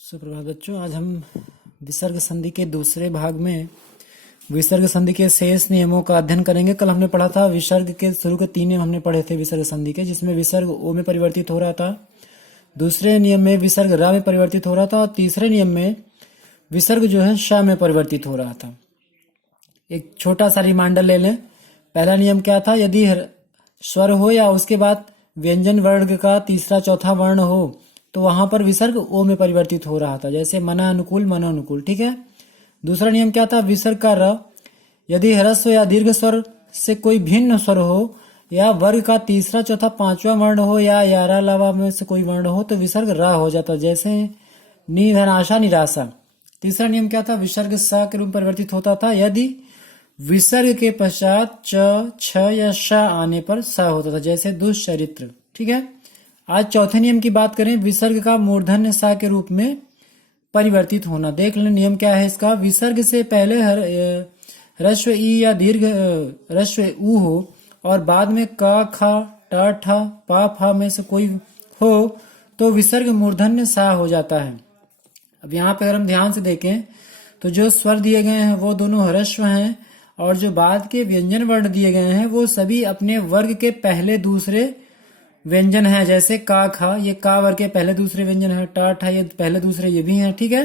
सुप्रभात बच्चों। आज हम विसर्ग संधि के दूसरे भाग में विसर्ग संधि के शेष नियमों का अध्ययन करेंगे। कल हमने पढ़ा था विसर्ग के शुरू के 3 नियम हमने पढ़े थे विसर्ग संधि के, जिसमें विसर्ग ओ में परिवर्तित हो रहा था, दूसरे नियम में विसर्ग रा में परिवर्तित हो रहा था और तीसरे नियम में विसर्ग जो है श में परिवर्तित हो रहा था। एक छोटा सा रिमाइंडर ले लें। पहला नियम क्या था? यदि स्वर हो या उसके बाद व्यंजन वर्ग का तीसरा चौथा वर्ण हो तो वहां पर विसर्ग ओ में परिवर्तित हो रहा था, जैसे मना अनुकूल मनो अनुकूल। ठीक है। दूसरा नियम क्या था? विसर्ग का र यदि ह्रस्व या दीर्घ स्वर से कोई भिन्न स्वर हो या वर्ग का तीसरा चौथा पांचवा वर्ण हो या यारा लावा में से कोई वर्ण हो तो विसर्ग रा हो जाता, जैसे नि धन आशा निराशा। तीसरा नियम क्या था? विसर्ग स के रूप में परिवर्तित होता था यदि विसर्ग के पश्चात च छ या श आने पर स होता था, जैसे दुष्चरित्र। ठीक है। आज चौथे नियम की बात करें, विसर्ग का मूर्धन्य सा के रूप में परिवर्तित होना। देख लें नियम क्या है इसका। विसर्ग से पहले ह्रस्व ई या दीर्घ ह्रस्व ऊ हो और बाद में क ख ट ठ प फ में से कोई हो तो विसर्ग मूर्धन्य सा हो जाता है। अब यहाँ पे अगर हम ध्यान से देखें तो जो स्वर दिए गए हैं वो दोनों ह्रस्व हैं और जो बाद के व्यंजन वर्ण दिए गए हैं वो सभी अपने वर्ग के पहले दूसरे व्यंजन है, जैसे का खा ये का वर्ग के पहले दूसरे व्यंजन है, टा ठा ये पहले दूसरे ये भी हैं। ठीक है।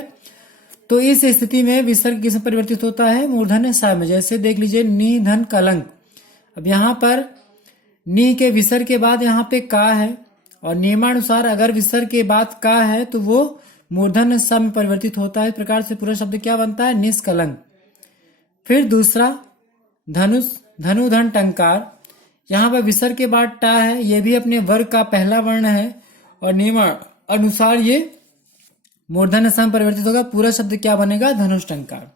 तो इस स्थिति में विसर्ग किस में परिवर्तित होता है? मूर्धन्य सा में। जैसे देख लीजिए नी धन कलंक। अब यहाँ पर नी के विसर्ग के बाद यहाँ पे का है और नियमानुसार अगर विसर्ग के बाद का है तो वो मूर्धन्य सा में परिवर्तित होता है। इस प्रकार से पूरा शब्द क्या बनता है? निष्कलंक। फिर दूसरा धनुष धनु धन टंकार। यहाँ पर विसर्ग के बाद टा है, ये भी अपने वर्ग का पहला वर्ण है और नियम अनुसार ये मूर्धन्य सा में परिवर्तित होगा। पूरा शब्द क्या बनेगा? धनुष टंकार।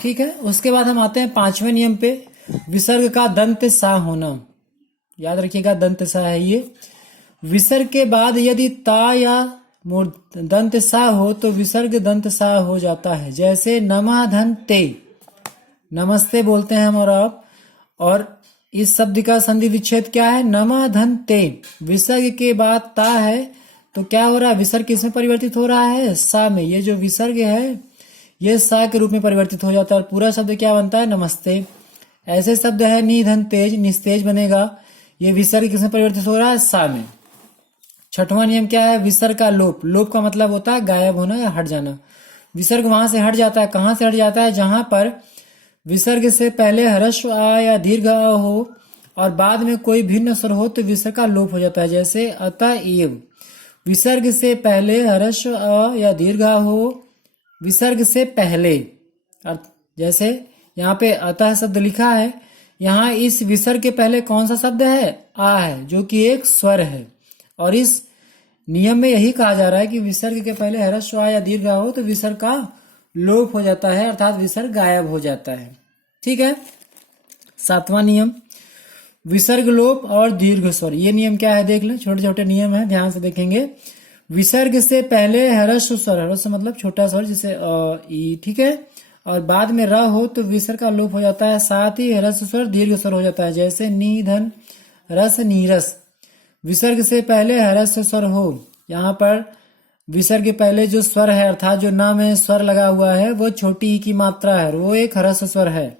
ठीक है। उसके बाद हम आते हैं पांचवें नियम पे, विसर्ग का दंत सा होना। याद रखिएगा दंत सा है ये। विसर्ग के बाद यदि ता या दंत सा हो तो विसर्ग दंत सा हो जाता है, जैसे नमः धन ते, नमस्ते बोलते हैं हम और आप। और इस शब्द का संधि विच्छेद क्या है? नमः धन ते। विसर्ग के बाद ता है तो क्या हो रहा है? विसर्ग किस में परिवर्तित हो रहा है? सा में। ये जो विसर्ग है ये सा के रूप में परिवर्तित हो जाता है और पूरा शब्द क्या बनता है? नमस्ते। ऐसे शब्द है नि धन तेज, निस्तेज बनेगा। ये विसर्ग किस में परिवर्तित हो रहा है? सा में। छठवां नियम क्या है? विसर्ग का लोप। लोप का मतलब होता है गायब होना या हट जाना। विसर्ग वहां से हट जाता है। कहां से हट जाता है? जहां पर विसर्ग से पहले ह्रस्व आ या दीर्घ आ हो और बाद में कोई भिन्न स्वर हो तो विसर्ग का लोप हो जाता है, जैसे अतएव। विसर्ग से पहले ह्रस्व आ या दीर्घ आ हो विसर्ग से पहले, जैसे यहाँ पे अतः शब्द लिखा है, यहाँ इस विसर्ग के पहले कौन सा शब्द है? आ है, जो कि एक स्वर है। और इस नियम में यही कहा जा रहा है कि विसर्ग के पहले ह्रस्व आ या दीर्घ आ हो तो विसर्ग का लोप हो जाता है, अर्थात विसर्ग गायब हो जाता है। ठीक है। सातवां नियम, विसर्ग लोप और दीर्घ स्वर। ये नियम क्या है देख लें, छोटे छोटे नियम है, ध्यान से देखेंगे। विसर्ग से पहले ह्रस्व स्वर, ह्रस्व मतलब छोटा स्वर, जैसे ई। ठीक है। और बाद में र हो तो विसर्ग का लोप हो जाता है। साथ ही ह्रस्व स्वर दीर्घ स्वर हो जाता है, जैसे नी धन रस नीरस। विसर्ग से पहले ह्रस्व स्वर हो, यहाँ पर विसर्ग के पहले जो स्वर है अर्थात जो नाम में स्वर लगा हुआ है वो छोटी ई की मात्रा है, वो एक ह्रस्व स्वर है।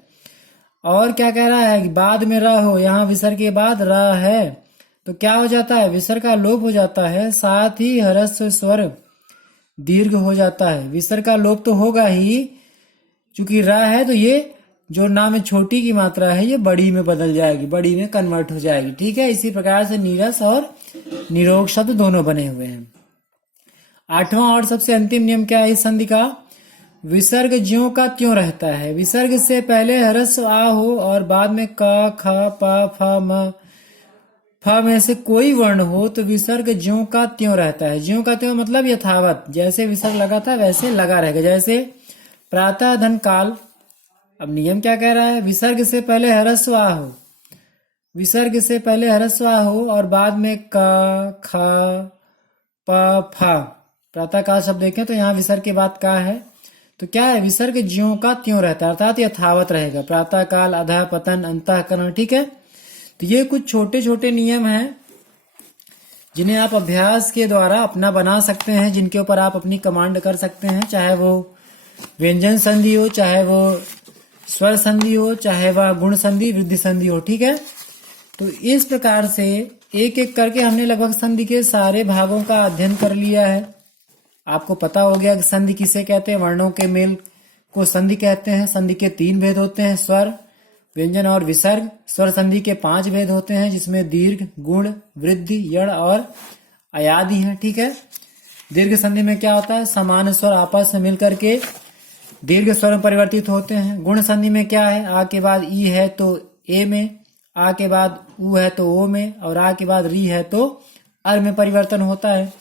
और क्या कह रहा है कि बाद में र हो, यहाँ विसर्ग के बाद र है तो क्या हो जाता है? विसर्ग का लोप हो जाता है। साथ ही ह्रस्व स्वर दीर्घ हो जाता है। विसर्ग का लोप तो होगा ही, चूंकि र है तो ये जो नाम में छोटी की मात्रा है ये बड़ी में बदल जाएगी, बड़ी में कन्वर्ट हो जाएगी। ठीक है। इसी प्रकार से नीरस और निरोग शब्द दोनों बने हुए हैं। आठवां और सबसे अंतिम नियम क्या है इस संधि का? विसर्ग ज्यों का त्यों रहता है। विसर्ग से पहले ह्रस्व आ हो और बाद में क ख प फ म फ में से कोई वर्ण हो तो विसर्ग ज्यों का त्यों रहता है। ज्यों का त्यों मतलब यथावत, जैसे विसर्ग लगा था वैसे लगा रहेगा, जैसे प्रातः धन काल। अब नियम क्या कह रहा है? विसर्ग से पहले ह्रस्व आ हो, विसर्ग से पहले ह्रस्व आ हो और बाद में क ख प फ। प्रातः काल शब्द देखें तो यहाँ विसर्ग के बाद का है तो क्या है? विसर्ग ज्यों का त्यों रहता है, अर्थात यथावत रहेगा। प्रातः काल, अधः पतन, अंतःकरण। ठीक है। तो ये कुछ छोटे छोटे नियम हैं जिन्हें आप अभ्यास के द्वारा अपना बना सकते हैं, जिनके ऊपर आप अपनी कमांड कर सकते हैं, चाहे वो व्यंजन संधि हो, चाहे वो स्वर संधि हो, चाहे वह गुण संधि, वृद्धि संधि हो। ठीक है, तो इस प्रकार से एक एक करके हमने लगभग संधि के सारे भागों का अध्ययन कर लिया है। आपको पता हो गया कि संधि किसे कहते हैं। वर्णों के मेल को संधि कहते हैं। संधि के 3 भेद होते हैं, स्वर, व्यंजन और विसर्ग। स्वर संधि के 5 भेद होते हैं, जिसमें दीर्घ, गुण, वृद्धि, यण और अयादि है। ठीक है, दीर्घ संधि में क्या होता है, समान स्वर आपस में मिलकर के दीर्घ स्वर में परिवर्तित होते हैं। गुण संधि में क्या है, आ के बाद ई है तो ए में, आ के बाद उ है तो ओ में, और आ के बाद री है तो अर में परिवर्तन होता है।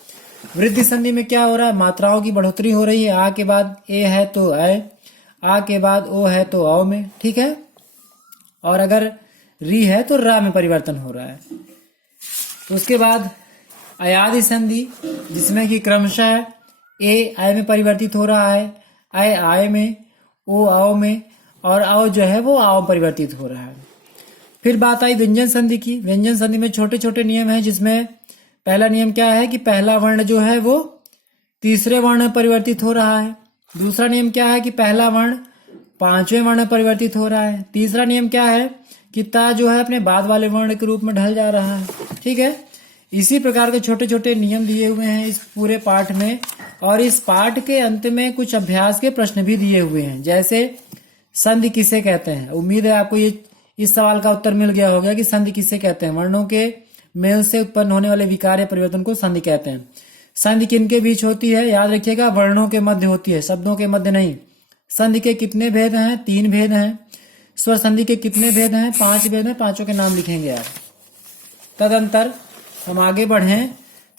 वृद्धि संधि में क्या हो रहा है, मात्राओं की बढ़ोतरी हो रही है। आ के बाद ए है तो अ, आ के बाद ओ है तो औ में। ठीक है, और अगर री है तो रा में परिवर्तन हो रहा है। तो उसके बाद अयादि संधि, जिसमें कि क्रमशः ए आय में परिवर्तित हो रहा है, आय आय में, ओ आओ में, और आओ जो है वो आओ परिवर्तित हो रहा है। फिर बात आई व्यंजन संधि की। व्यंजन संधि में छोटे छोटे नियम हैं, जिसमें पहला नियम क्या है कि पहला वर्ण जो है वो तीसरे वर्ण में परिवर्तित हो रहा है। दूसरा नियम क्या है कि पहला वर्ण 5वें वर्ण में परिवर्तित हो रहा है। तीसरा नियम क्या है कि ता जो है अपने बाद वाले वर्ण के रूप में ढल जा रहा है। ठीक है, इसी प्रकार के छोटे छोटे नियम दिए हुए हैं इस पूरे पाठ में, और इस पाठ के अंत में कुछ अभ्यास के प्रश्न भी दिए हुए हैं, जैसे संधि किसे कहते हैं। उम्मीद है आपको ये इस सवाल का उत्तर मिल गया होगा कि संधि किसे कहते हैं। वर्णों के मेल से उत्पन्न होने वाले विकार या परिवर्तन को संधि कहते हैं। संधि किनके बीच होती है, याद रखिएगा, वर्णों के मध्य होती है, शब्दों के मध्य नहीं। संधि के कितने भेद हैं, 3 भेद हैं। स्वर संधि के कितने भेद हैं, 5 भेद हैं। 5 के नाम लिखेंगे आप। तदंतर हम आगे बढ़ें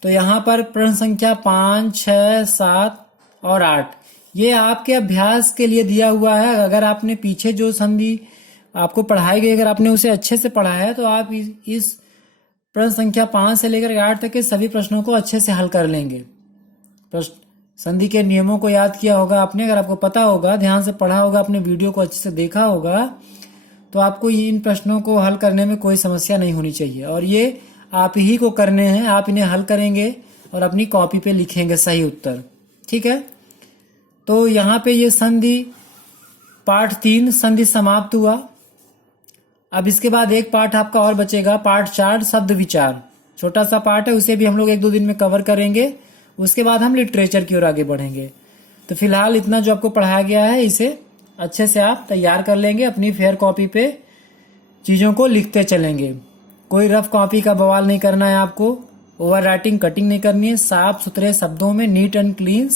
तो यहाँ पर प्रश्न संख्या 5, 6, 7 और 8 ये आपके अभ्यास के लिए दिया हुआ है। अगर आपने पीछे जो संधि आपको पढ़ाई गई, अगर आपने उसे अच्छे से पढ़ा है, तो आप इस प्रश्न संख्या 5 से लेकर 8 तक के सभी प्रश्नों को अच्छे से हल कर लेंगे। संधि के नियमों को याद किया होगा आपने, अगर आपको पता होगा, ध्यान से पढ़ा होगा, अपने वीडियो को अच्छे से देखा होगा, तो आपको इन प्रश्नों को हल करने में कोई समस्या नहीं होनी चाहिए। और ये आप ही को करने हैं, आप इन्हें हल करेंगे और अपनी कॉपी पे लिखेंगे सही उत्तर। ठीक है, तो यहाँ पे ये संधि पाठ 3 संधि समाप्त हुआ। अब इसके बाद एक पाठ आपका और बचेगा, पाठ 4 शब्द विचार। छोटा सा पाठ है, उसे भी हम लोग 1-2 दिन में कवर करेंगे। उसके बाद हम लिटरेचर की ओर आगे बढ़ेंगे। तो फिलहाल इतना जो आपको पढ़ाया गया है, इसे अच्छे से आप तैयार कर लेंगे। अपनी फेयर कॉपी पे चीज़ों को लिखते चलेंगे। कोई रफ कॉपी का बवाल नहीं करना है आपको, ओवर राइटिंग कटिंग नहीं करनी है। साफ सुथरे शब्दों में नीट एंड क्लीन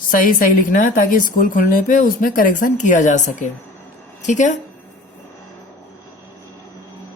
सही लिखना है, ताकि स्कूल खुलने पे उसमें करेक्शन किया जा सके। ठीक है।